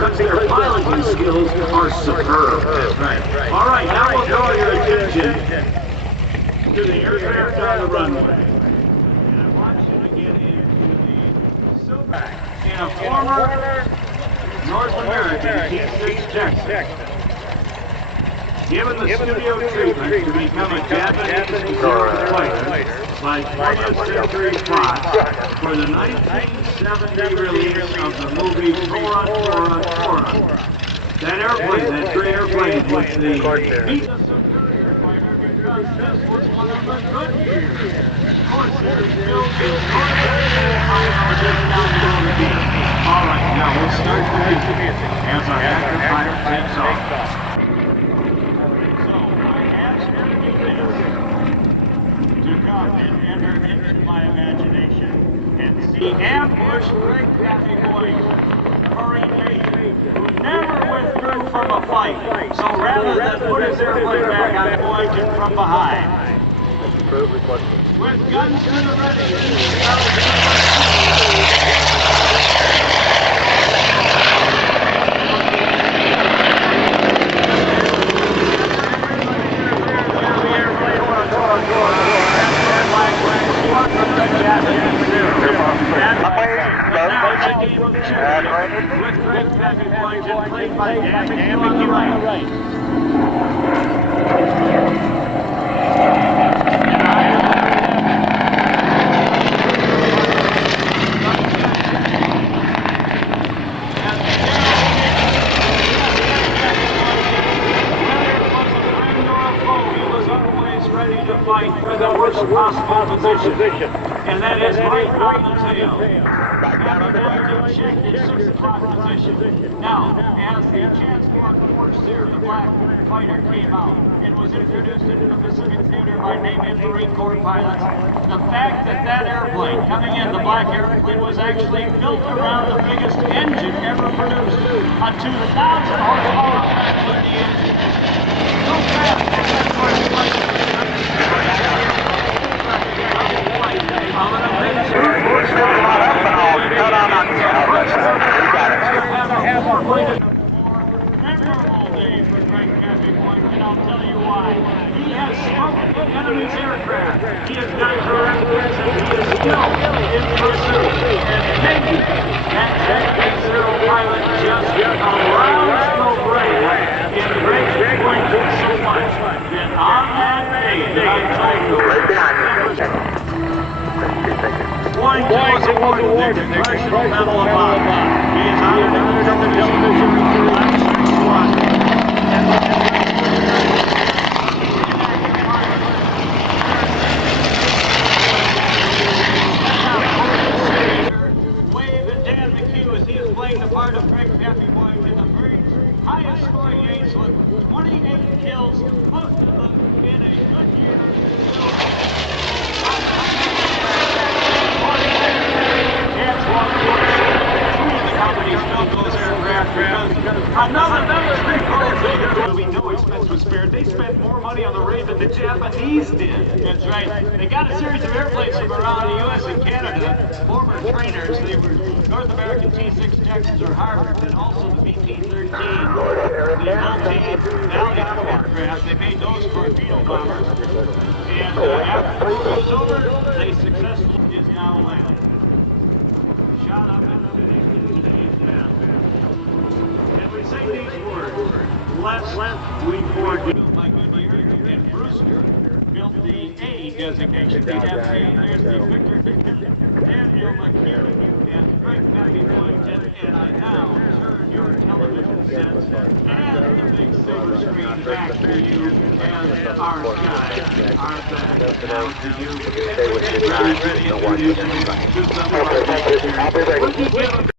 because their piloting skills are superb. Right. All right, now we'll draw your attention to the aircraft on the runway. And I want you to get into the silver in a former North American T6 Texas. Given the studio treatment to become a Japanese fighter by 20th Century Fox for the 1970 release of the movie Tora, Tora, Tora. That airplane, that gray airplane with the heat of superior fighter, because this was one of the good years. Corsair built his Corsair just down below the beach. All right, now we'll start the music as our actor pilot takes off. Enter into my imagination and see ambushed Greg Boys, Marine Major, who never withdrew from a fight. So rather than put his airplane back, I'm going to from behind. With guns to the ready. With Greg Pappy Boys and played by Dan McCue on the right. Fight for the worst possible position, and that is right on the tail. Back down on the ground. Check in 6 o'clock position. Now, as the transport Corsair, the black fighter, came out and was introduced into the Pacific Theater by Navy and Marine Corps pilots, the fact that that airplane coming in, the black airplane, was actually built around the biggest engine ever produced, a 2,000 horsepower Atlantic engine. So fast, that's why it's like memorable day for Greg Pappy Boys, and I'll tell you why. He has smoked the enemy's aircraft. He has got correct hits, and he is still in pursuit. And maybe that J-0 pilot just allows no break in Greg's point so much that on that day that I told you, Boyd was awarded the Congressional Medal of Honor. He is honored in the television Black Six Squad. Wave at Dan McCue as he is playing the part of Greg Pappy Boy in the very highest scoring ace with 28 kills, most of them in a good year. Another no expense was spared. They spent more money on the raid than the Japanese did. That's right. They got a series of airplanes from around the U.S. and Canada. Former trainers, they were North American T6 Texas or Harvard, and also the BT-13, the multi-Valiant aircraft. They made those torpedo bombers. And after the war was over, they successfully is now landed. Shot up and finished in today's battle. And we say these words, lest we forget. My Goodyear and Brewster built the A designation. The FA, there's the Victor Daniel McCue and Greg Pappy Boyington, and I now turn your television sets and the big silver screen back to you, and our skies are back now to you. And we're ready to introduce you to some of our